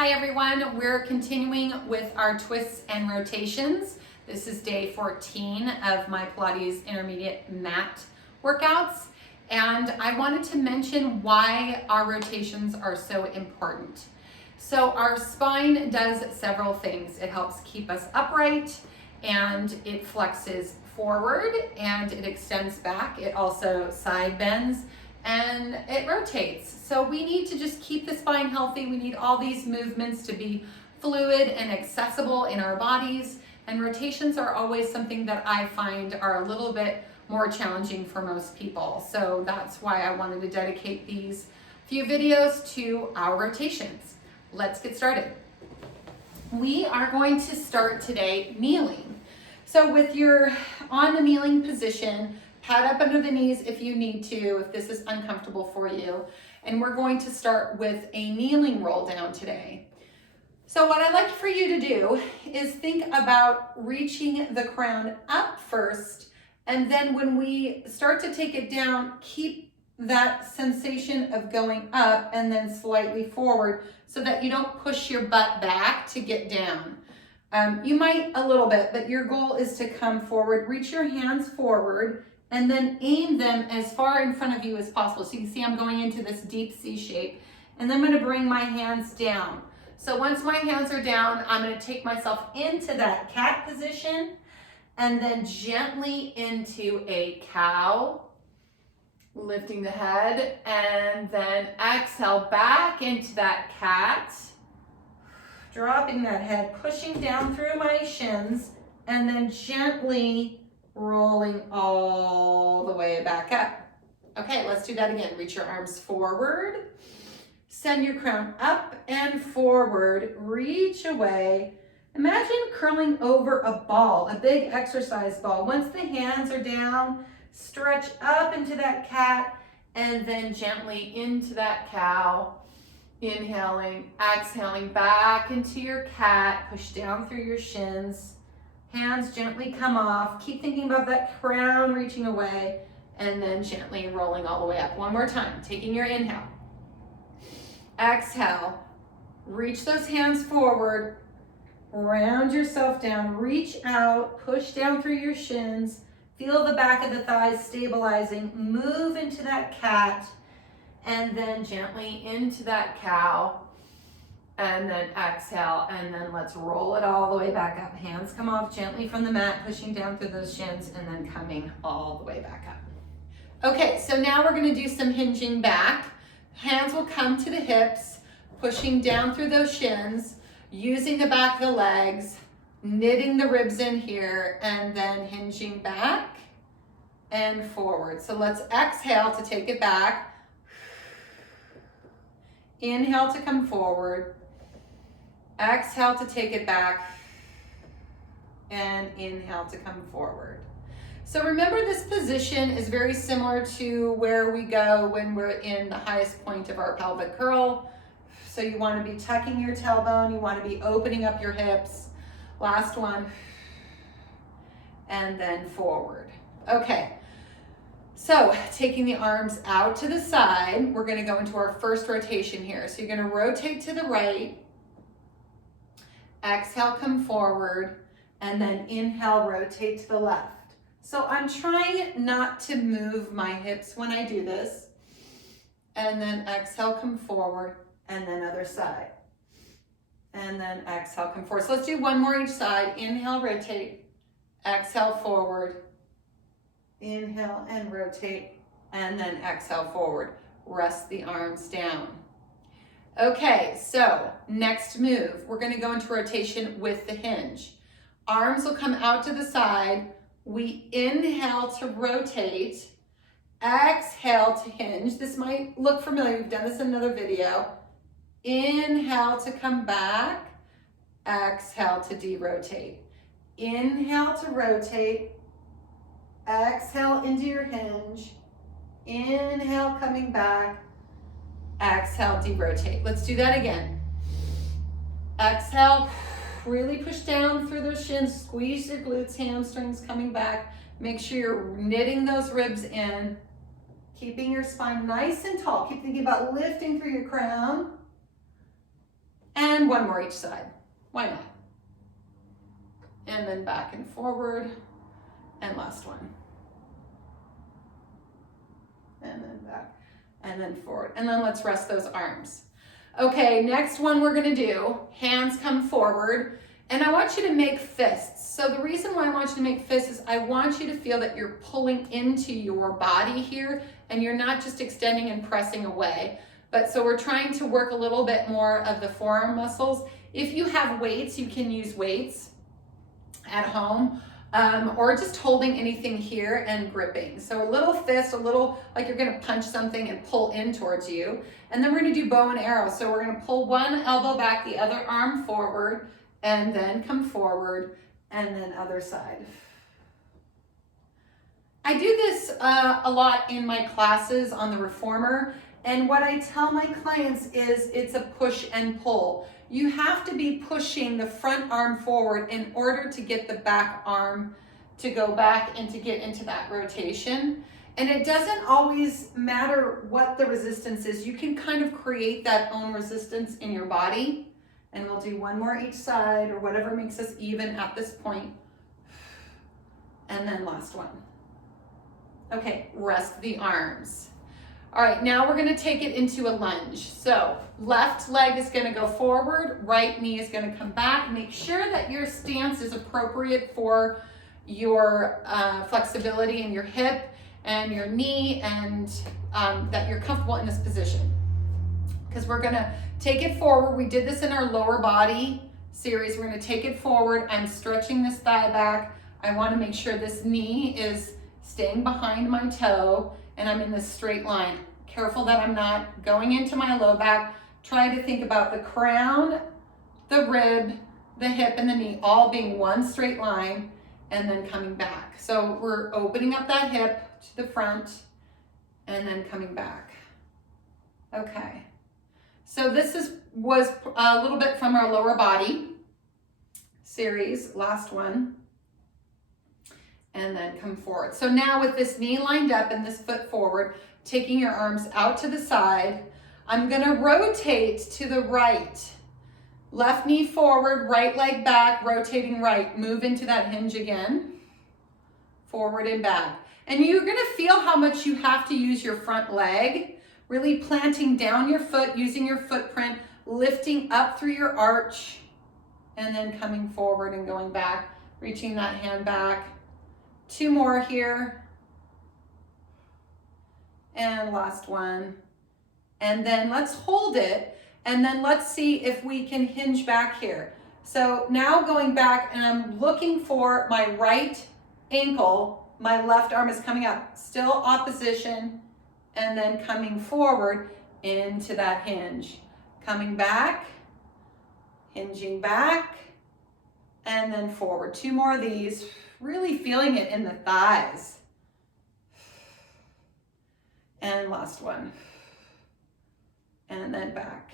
Hi everyone, we're continuing with our twists and rotations. This is day 14 of my Pilates Intermediate Mat workouts, and I wanted to mention why our rotations are so important. So our spine does several things. It helps keep us upright, and it flexes forward, and it extends back. It also side bends, and it rotates. So we need to just keep the spine healthy. We need all these movements to be fluid and accessible in our bodies. And rotations are always something that I find are a little bit more challenging for most people. So that's why I wanted to dedicate these few videos to our rotations. Let's get started. We are going to start today kneeling. So with your on the kneeling position, pad up under the knees if you need to, if this is uncomfortable for you. And we're going to start with a kneeling roll down today. So what I'd like for you to do is think about reaching the crown up first, and then when we start to take it down, keep that sensation of going up and then slightly forward so that you don't push your butt back to get down. You might a little bit, but your goal is to come forward, reach your hands forward, and then aim them as far in front of you as possible. So you can see I'm going into this deep C shape, and then I'm gonna bring my hands down. So once my hands are down, I'm gonna take myself into that cat position, and then gently into a cow, lifting the head, and then exhale back into that cat, dropping that head, pushing down through my shins, and then gently rolling all the way back up. Okay, let's do that again. Reach your arms forward, send your crown up and forward, reach away. Imagine curling over a ball, a big exercise ball. Once the hands are down, stretch up into that cat and then gently into that cow. Inhaling, exhaling back into your cat, push down through your shins. Hands gently come off. Keep thinking about that crown reaching away and then gently rolling all the way up. One more time, taking your inhale. Exhale, reach those hands forward, round yourself down, reach out, push down through your shins, feel the back of the thighs stabilizing, move into that cat, and then gently into that cow. And then exhale, and then let's roll it all the way back up. Hands come off gently from the mat, pushing down through those shins, and then coming all the way back up. Okay, so now we're gonna do some hinging back. Hands will come to the hips, pushing down through those shins, using the back of the legs, knitting the ribs in here, and then hinging back and forward. So let's exhale to take it back. Inhale to come forward. Exhale to take it back, and inhale to come forward. So remember, this position is very similar to where we go when we're in the highest point of our pelvic curl. So you want to be tucking your tailbone, you want to be opening up your hips. Last one, and then forward. Okay, so taking the arms out to the side, we're going to go into our first rotation here. So you're going to rotate to the right. Exhale, come forward, and then inhale, rotate to the left. So I'm trying not to move my hips when I do this. And then exhale, come forward, and then other side. And then exhale, come forward. So let's do one more each side. Inhale, rotate. Exhale, forward. Inhale and rotate, and then exhale, forward. Rest the arms down. Okay, so next move, we're going to go into rotation with the hinge. Arms will come out to the side. We inhale to rotate, exhale to hinge. This might look familiar. We've done this in another video. Inhale to come back, exhale to de-rotate. Inhale to rotate, exhale into your hinge. Inhale, coming back. Exhale, de-rotate. Let's do that again. Exhale, really push down through those shins, squeeze your glutes, hamstrings coming back. Make sure you're knitting those ribs in, keeping your spine nice and tall. Keep thinking about lifting through your crown. And one more each side. Why not? And then back and forward. And last one. And then back. And then forward. And then let's rest those arms. Okay, next one we're gonna do, hands come forward. And I want you to make fists. So the reason why I want you to make fists is I want you to feel that you're pulling into your body here and you're not just extending and pressing away. But so we're trying to work a little bit more of the forearm muscles. If you have weights, you can use weights at home or just holding anything here and gripping. So a little fist, a little like you're gonna punch something and pull in towards you. And then we're gonna do bow and arrow. So we're gonna pull one elbow back, the other arm forward, and then come forward, and then other side. I do this a lot in my classes on the reformer, and what I tell my clients is it's a push and pull. You have to be pushing the front arm forward in order to get the back arm to go back and to get into that rotation. And it doesn't always matter what the resistance is. You can kind of create that own resistance in your body. And we'll do one more each side or whatever makes us even at this point. And then last one. Okay, rest the arms. All right, now we're gonna take it into a lunge. So left leg is gonna go forward, right knee is gonna come back. Make sure that your stance is appropriate for your flexibility in your hip and your knee, and that you're comfortable in this position. Because we're gonna take it forward. We did this in our lower body series. We're gonna take it forward. I'm stretching this thigh back. I wanna make sure this knee is staying behind my toe and I'm in this straight line. Careful that I'm not going into my low back. Try to think about the crown, the rib, the hip, and the knee all being one straight line and then coming back. So we're opening up that hip to the front and then coming back. Okay. So this was a little bit from our lower body series, last one, and then come forward. So now with this knee lined up and this foot forward, taking your arms out to the side, I'm gonna rotate to the right. Left knee forward, right leg back, rotating right. Move into that hinge again, forward and back. And you're gonna feel how much you have to use your front leg. Really planting down your foot, using your footprint, lifting up through your arch, and then coming forward and going back, reaching that hand back. Two more here. And last one. And then let's hold it, and then let's see if we can hinge back here. So now going back, and I'm looking for my right ankle, my left arm is coming up, still opposition, and then coming forward into that hinge. Coming back, hinging back, and then forward. Two more of these, really feeling it in the thighs. And last one. And then back.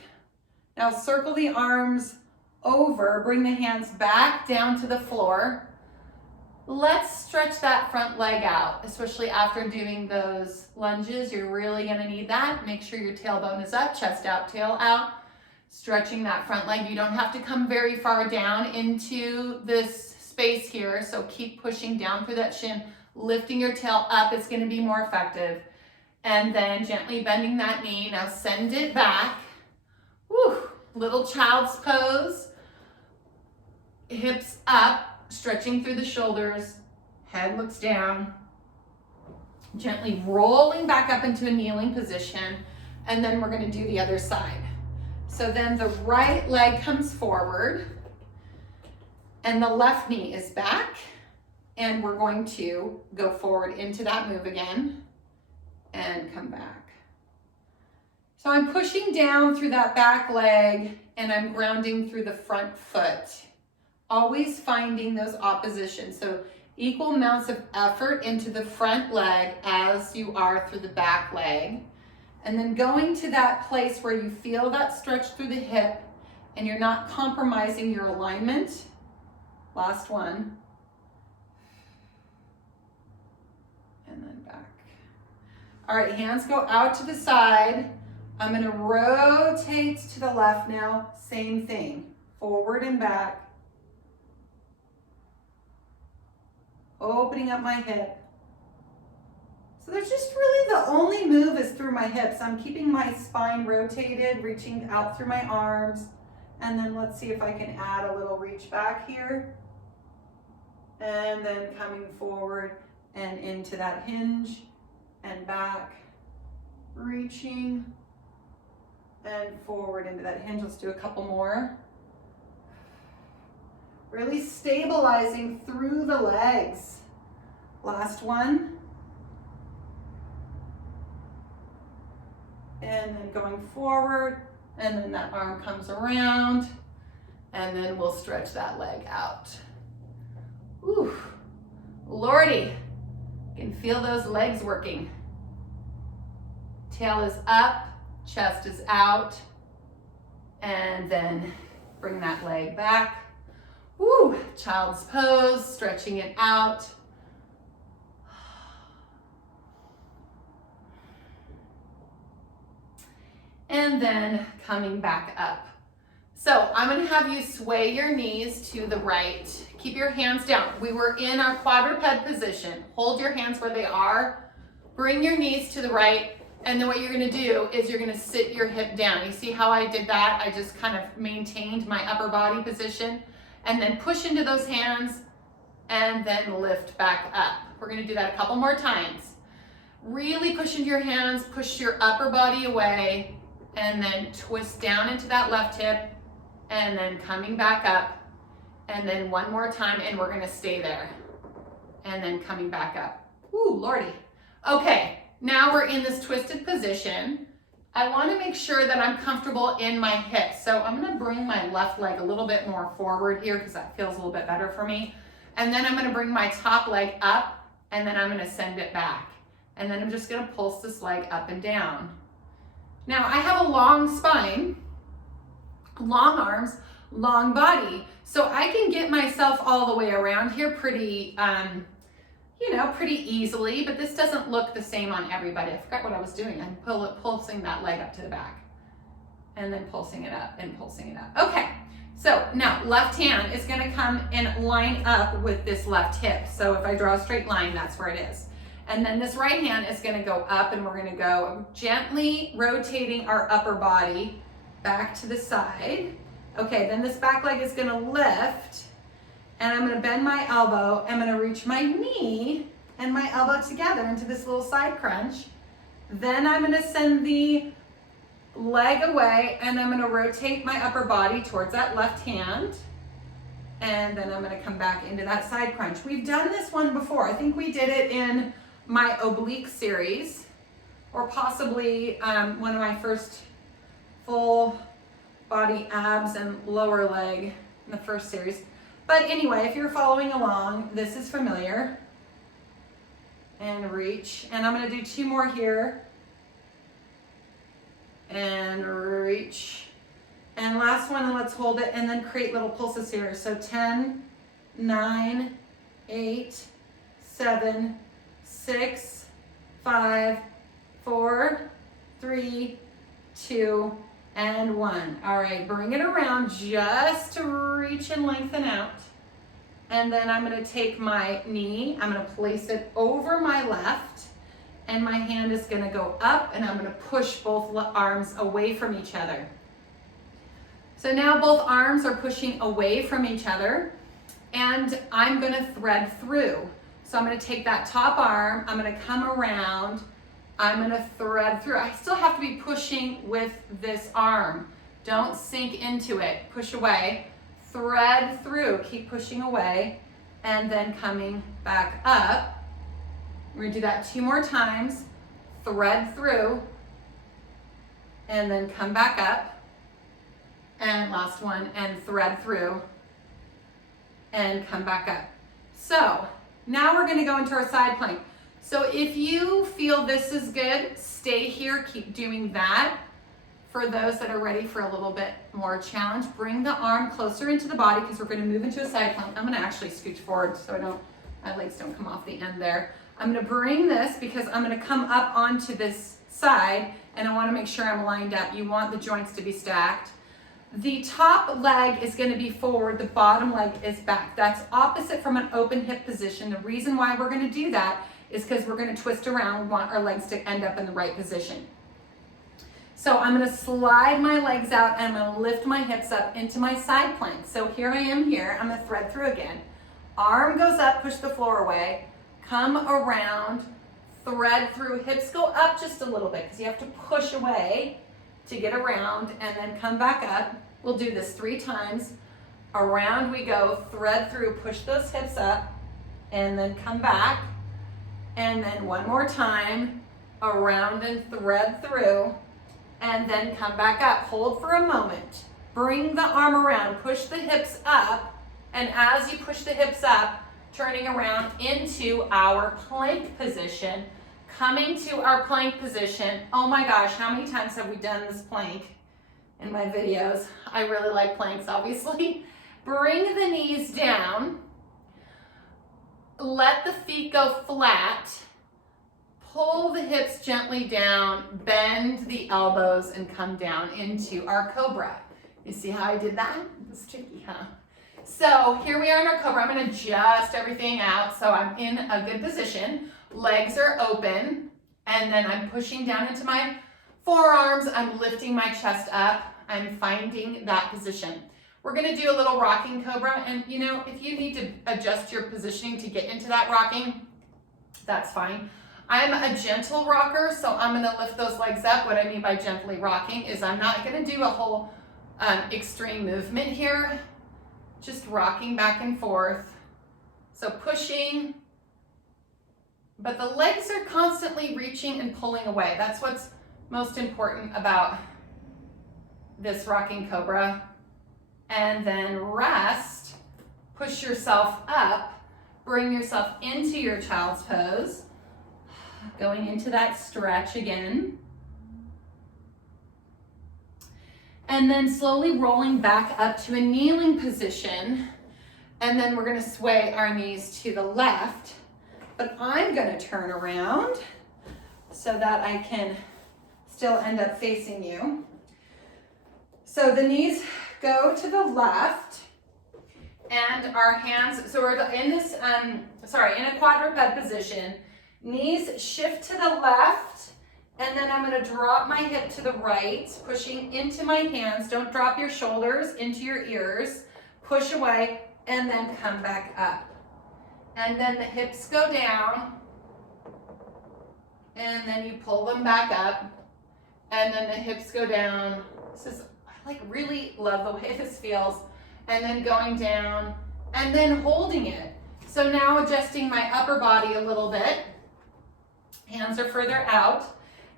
Now circle the arms over, bring the hands back down to the floor. Let's stretch that front leg out, especially after doing those lunges. You're really gonna need that. Make sure your tailbone is up, chest out, tail out. Stretching that front leg. You don't have to come very far down into this space here, so keep pushing down through that shin, lifting your tail up. It's gonna be more effective. And then gently bending that knee. Now send it back. Woo. Little child's pose. Hips up. Stretching through the shoulders, head looks down, gently rolling back up into a kneeling position, and then we're gonna do the other side. So then the right leg comes forward, and the left knee is back, and we're going to go forward into that move again, and come back. So I'm pushing down through that back leg, and I'm grounding through the front foot. Always finding those oppositions. So equal amounts of effort into the front leg as you are through the back leg. And then going to that place where you feel that stretch through the hip and you're not compromising your alignment. Last one. And then back. All right, hands go out to the side. I'm gonna rotate to the left now, same thing, forward and back. Opening up my hip. So there's just really the only move is through my hips. I'm keeping my spine rotated, reaching out through my arms. And then let's see if I can add a little reach back here. And then coming forward and into that hinge and back, reaching and forward into that hinge. Let's do a couple more. Really stabilizing through the legs. Last one. And then going forward, and then that arm comes around, and then we'll stretch that leg out. Ooh, Lordy, you can feel those legs working. Tail is up, chest is out, and then bring that leg back. Woo, child's pose, stretching it out. And then coming back up. So I'm gonna have you sway your knees to the right. Keep your hands down. We were in our quadruped position. Hold your hands where they are. Bring your knees to the right. And then what you're gonna do is you're gonna sit your hip down. You see how I did that? I just kind of maintained my upper body position. And then push into those hands and then lift back up. We're gonna do that a couple more times. Really push into your hands, push your upper body away, and then twist down into that left hip, and then coming back up, and then one more time, and we're gonna stay there. And then coming back up. Ooh, Lordy. Okay, now we're in this twisted position. I wanna make sure that I'm comfortable in my hips. So I'm gonna bring my left leg a little bit more forward here because that feels a little bit better for me. And then I'm gonna bring my top leg up, and then I'm gonna send it back. And then I'm just gonna pulse this leg up and down. Now I have a long spine, long arms, long body, so I can get myself all the way around here pretty, pretty easily, but this doesn't look the same on everybody. I forgot what I was doing. I'm pulsing that leg up to the back and then pulsing it up and pulsing it up. Okay, so now left hand is gonna come and line up with this left hip. So if I draw a straight line, that's where it is. And then this right hand is gonna go up, and we're gonna go gently rotating our upper body back to the side. Okay, then this back leg is gonna lift, and I'm gonna bend my elbow. I'm gonna reach my knee and my elbow together into this little side crunch. Then I'm gonna send the leg away, and I'm gonna rotate my upper body towards that left hand. And then I'm gonna come back into that side crunch. We've done this one before. I think we did it in my oblique series, or possibly one of my first full body abs and lower leg in the first series. But anyway, if you're following along, this is familiar. And reach, and I'm gonna do two more here. And reach. And last one, and let's hold it, and then create little pulses here. So 10, 9, 8, 7, 6, 5, 4, 3, 2, and 1. All right, bring it around just to reach and lengthen out. And then I'm gonna take my knee, I'm gonna place it over my left, and my hand is gonna go up, and I'm gonna push both arms away from each other. So now both arms are pushing away from each other, and I'm gonna thread through. So I'm gonna take that top arm, I'm gonna come around, I'm gonna thread through. I still have to be pushing with this arm. Don't sink into it, push away, thread through, keep pushing away, and then coming back up. We're gonna do that 2 more times, thread through, and then come back up. And last one, and thread through, and come back up. So now we're gonna go into our side plank. So if you feel this is good, stay here, keep doing that. For those that are ready for a little bit more challenge, bring the arm closer into the body because we're gonna move into a side plank. I'm gonna actually scooch forward so my legs don't come off the end there. I'm gonna bring this because I'm gonna come up onto this side, and I want to make sure I'm lined up. You want the joints to be stacked. The top leg is going to be forward, the bottom leg is back. That's opposite from an open hip position. The reason why we're going to do that is because we're going to twist around. We want our legs to end up in the right position. So I'm going to slide my legs out and I'm going to lift my hips up into my side plank. So here I am here. I'm going to thread through again. Arm goes up, push the floor away, come around, thread through, hips go up just a little bit because you have to push away to get around, and then come back up. We'll do this 3 times. Around we go, thread through, push those hips up, and then come back. And then one more time, around and thread through, and then come back up. Hold for a moment. Bring the arm around, push the hips up, and as you push the hips up, turning around into our plank position. Coming to our plank position. Oh my gosh, how many times have we done this plank in my videos? I really like planks, obviously. Bring the knees down. Let the feet go flat. Pull the hips gently down. Bend the elbows and come down into our cobra. You see how I did that? It's tricky, huh? So here we are in our cobra. I'm going to adjust everything out so I'm in a good position. Legs are open, and then I'm pushing down into my forearms. I'm lifting my chest up. I'm finding that position. We're going to do a little rocking cobra, and you know, if you need to adjust your positioning to get into that rocking, that's fine. I'm a gentle rocker, so I'm going to lift those legs up. What I mean by gently rocking is I'm not going to do a whole extreme movement here, just rocking back and forth. So pushing, but the legs are constantly reaching and pulling away. That's what's most important about this rocking cobra. And then rest, push yourself up, bring yourself into your child's pose, going into that stretch again. And then slowly rolling back up to a kneeling position. And then we're going to sway our knees to the left. But I'm going to turn around so that I can still end up facing you. So the knees go to the left and our hands, so we're in this, in a quadruped position. Knees shift to the left, and then I'm going to drop my hip to the right, pushing into my hands. Don't drop your shoulders into your ears. Push away, and then come back up. And then the hips go down, and then you pull them back up, and then the hips go down. This is, I really love the way this feels. And then going down, and then holding it. So now adjusting my upper body a little bit. Hands are further out,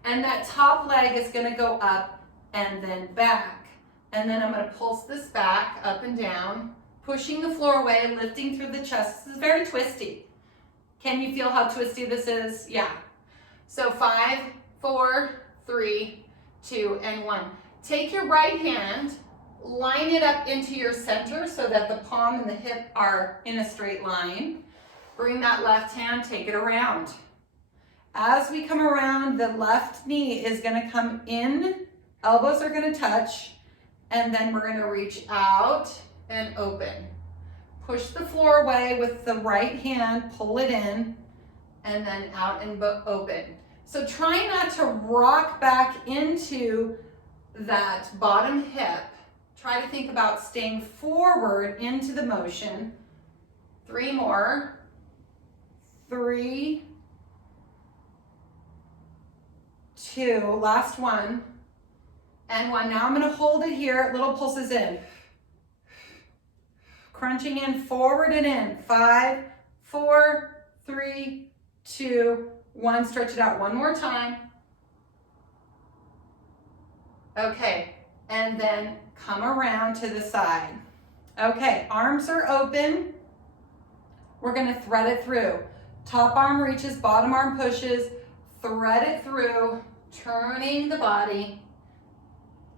and that top leg is going to go up and then back. And then I'm going to pulse this back, up and down, pushing the floor away, lifting through the chest. This is very twisty. Can you feel how twisty this is? Yeah. So 5, 4, 3, 2, and 1. Take your right hand, line it up into your center so that the palm and the hip are in a straight line. Bring that left hand, take it around. As we come around, the left knee is going to come in, elbows are going to touch, and then we're going to reach out and open. Push the floor away with the right hand, pull it in, and then out and open. So try not to rock back into that bottom hip. Try to think about staying forward into the motion. 3 more. 3, 2, last one, and 1. Now I'm going to hold it here, little pulses in. Crunching in, forward and in. 5, 4, 3, 2, 1. Stretch it out one more time. Okay, and then come around to the side. Okay, arms are open. We're going to thread it through. Top arm reaches, bottom arm pushes. Thread it through, turning the body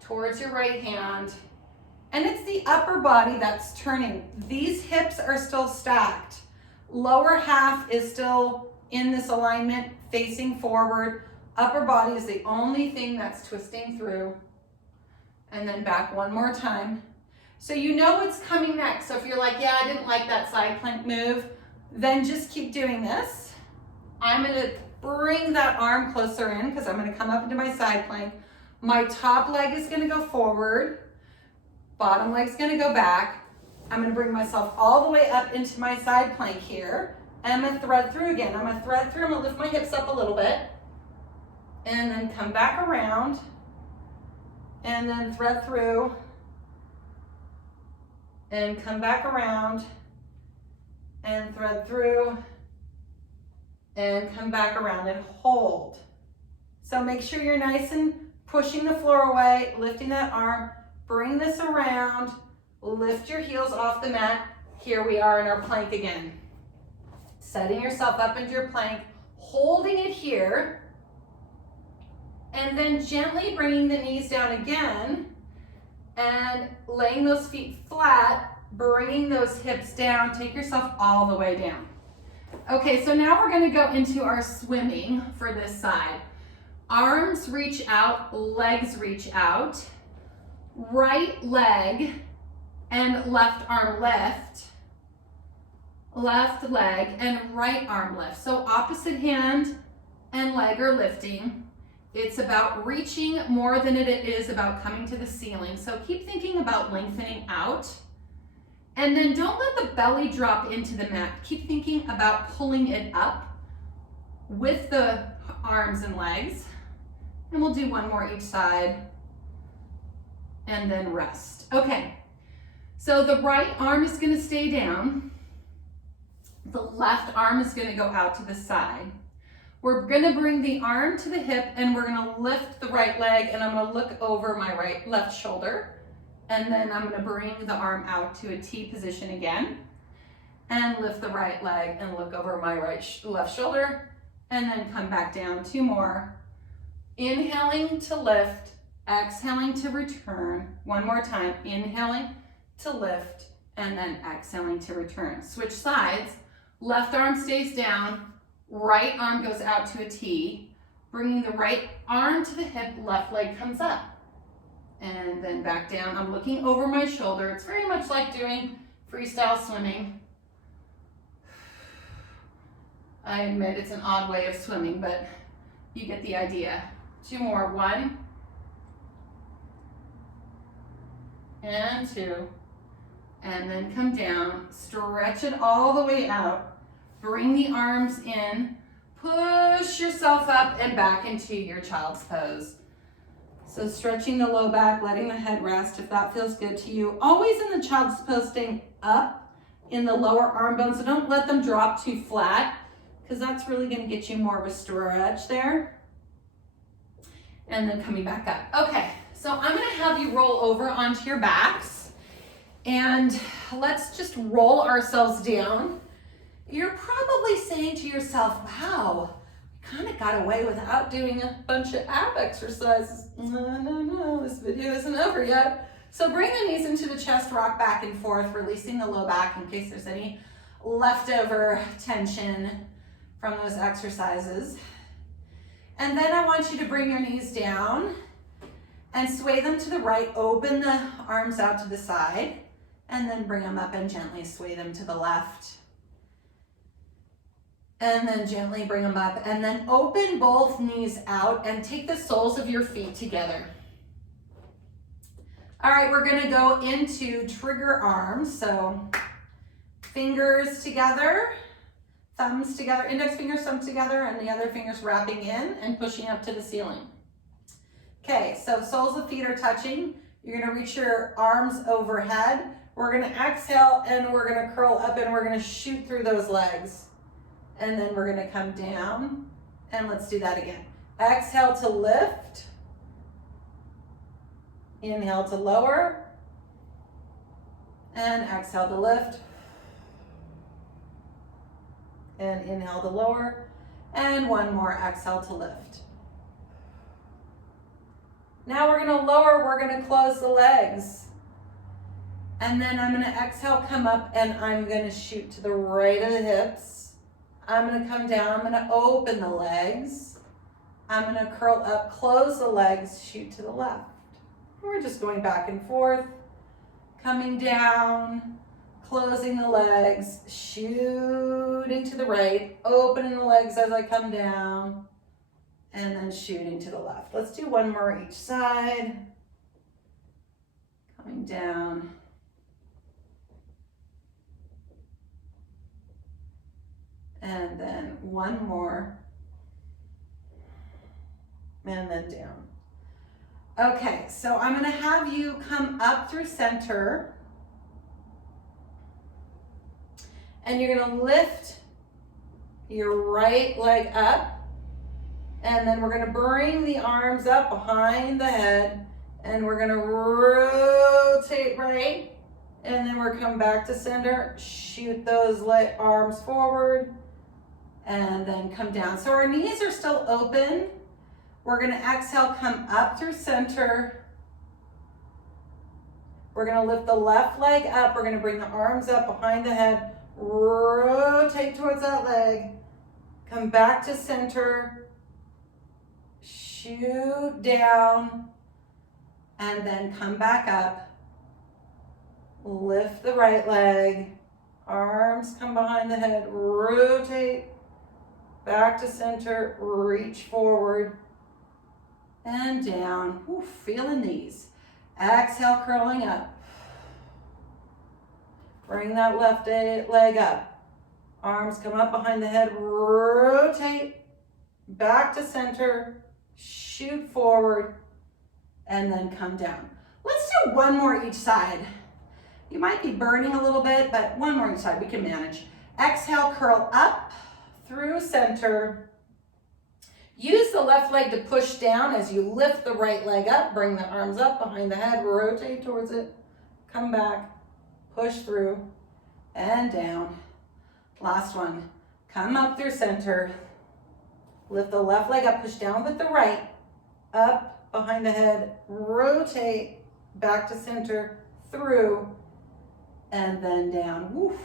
towards your right hand. And it's the upper body that's turning. These hips are still stacked. Lower half is still in this alignment, facing forward. Upper body is the only thing that's twisting through. And then back one more time. So you know what's coming next. So if you're like, yeah, I didn't like that side plank move, then just keep doing this. I'm gonna bring that arm closer in because I'm gonna come up into my side plank. My top leg is gonna go forward. Bottom leg's gonna go back. I'm gonna bring myself all the way up into my side plank here. And I'm gonna thread through again. I'm gonna thread through, I'm gonna lift my hips up a little bit. And then come back around. And then thread through. And come back around. And thread through. And come back around and hold. So make sure you're nice and pushing the floor away, lifting that arm, bring this around, lift your heels off the mat. Here we are in our plank again. Setting yourself up into your plank, holding it here, and then gently bringing the knees down again and laying those feet flat, bringing those hips down. Take yourself all the way down. Okay, so now we're gonna go into our swimming for this side. Arms reach out, legs reach out, right leg and left arm lift, left leg and right arm lift. So opposite hand and leg are lifting. It's about reaching more than it is about coming to the ceiling. So keep thinking about lengthening out. And then don't let the belly drop into the mat. Keep thinking about pulling it up with the arms and legs. And we'll do one more each side and then rest. Okay, so the right arm is gonna stay down. The left arm is gonna go out to the side. We're gonna bring the arm to the hip and we're gonna lift the right leg and I'm gonna look over my left shoulder. And then I'm gonna bring the arm out to a T position again and lift the right leg and look over my left shoulder and then come back down. Two more. Inhaling to lift, exhaling to return. One more time, inhaling to lift and then exhaling to return. Switch sides, left arm stays down, right arm goes out to a T, bringing the right arm to the hip, left leg comes up. And then back down. I'm looking over my shoulder. It's very much like doing freestyle swimming. I admit it's an odd way of swimming, but you get the idea. Two more. One. And two. And then come down. Stretch it all the way out. Bring the arms in. Push yourself up and back into your child's pose. So stretching the low back, letting the head rest if that feels good to you. Always in the child's pose, staying up in the lower arm bones. So don't let them drop too flat because that's really going to get you more of a stretch there. And then coming back up. Okay, so I'm going to have you roll over onto your backs and let's just roll ourselves down. You're probably saying to yourself, wow, kind of got away without doing a bunch of ab exercises. No, this video isn't over yet. So bring the knees into the chest, rock back and forth, releasing the low back in case there's any leftover tension from those exercises. And then I want you to bring your knees down and sway them to the right, open the arms out to the side, and then bring them up and gently sway them to the left. And then gently bring them up and then open both knees out and take the soles of your feet together. All right, we're gonna go into trigger arms. So fingers together, thumbs together, index fingers, thumbs together, and the other fingers wrapping in and pushing up to the ceiling. Okay, so soles of feet are touching. You're gonna reach your arms overhead. We're gonna exhale and we're gonna curl up and we're gonna shoot through those legs. And then we're gonna come down and let's do that again. Exhale to lift. Inhale to lower. And exhale to lift. And inhale to lower. And one more, exhale to lift. Now we're gonna lower, we're gonna close the legs. And then I'm gonna exhale, come up, and I'm gonna shoot to the right of the hips. I'm gonna come down, I'm gonna open the legs. I'm gonna curl up, close the legs, shoot to the left. We're just going back and forth, coming down, closing the legs, shooting to the right, opening the legs as I come down, and then shooting to the left. Let's do one more each side. Coming down. And then one more. And then down. Okay, so I'm gonna have you come up through center. And you're gonna lift your right leg up. And then we're gonna bring the arms up behind the head. And we're gonna rotate right. And then we're coming back to center. Shoot those arms forward. And then come down. So our knees are still open. We're gonna exhale, come up through center. We're gonna lift the left leg up. We're gonna bring the arms up behind the head. Rotate towards that leg. Come back to center. Shoot down. And then come back up. Lift the right leg. Arms come behind the head. Rotate. Back to center, reach forward and down. Ooh, feeling these. Exhale, curling up. Bring that left leg up. Arms come up behind the head, rotate. Back to center, shoot forward, and then come down. Let's do one more each side. You might be burning a little bit, but one more each side, we can manage. Exhale, curl up. Through center. Use the left leg to push down as you lift the right leg up. Bring the arms up behind the head, rotate towards it, come back, push through, and down. Last one. Come up through center. Lift the left leg up, push down with the right, up behind the head, rotate, back to center, through, and then down. Woo.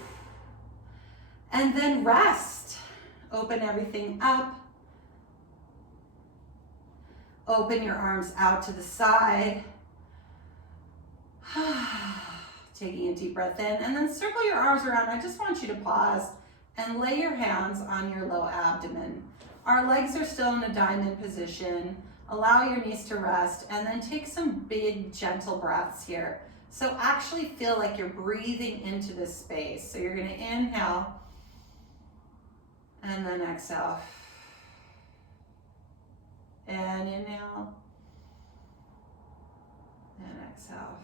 And then rest. Open everything up. Open your arms out to the side. Taking a deep breath in, and then circle your arms around. I just want you to pause and lay your hands on your low abdomen. Our legs are still in a diamond position. Allow your knees to rest, and then take some big, gentle breaths here. So actually feel like you're breathing into this space. So you're gonna inhale, and then exhale. And inhale. And exhale.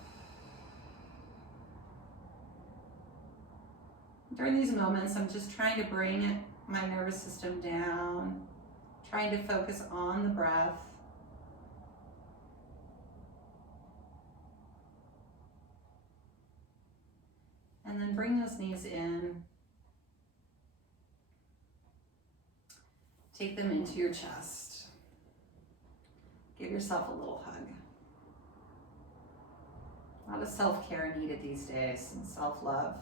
During these moments, I'm just trying to bring my nervous system down, trying to focus on the breath. And then bring those knees in. Take them into your chest. Give yourself a little hug. A lot of self-care needed these days and self-love.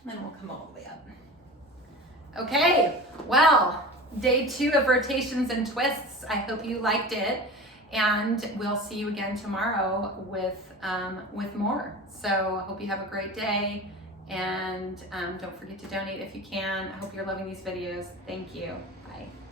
And then we'll come all the way up. Okay, well, day 2 of rotations and twists. I hope you liked it. And we'll see you again tomorrow with more. So I hope you have a great day. And don't forget to donate if you can. I hope you're loving these videos. Thank you.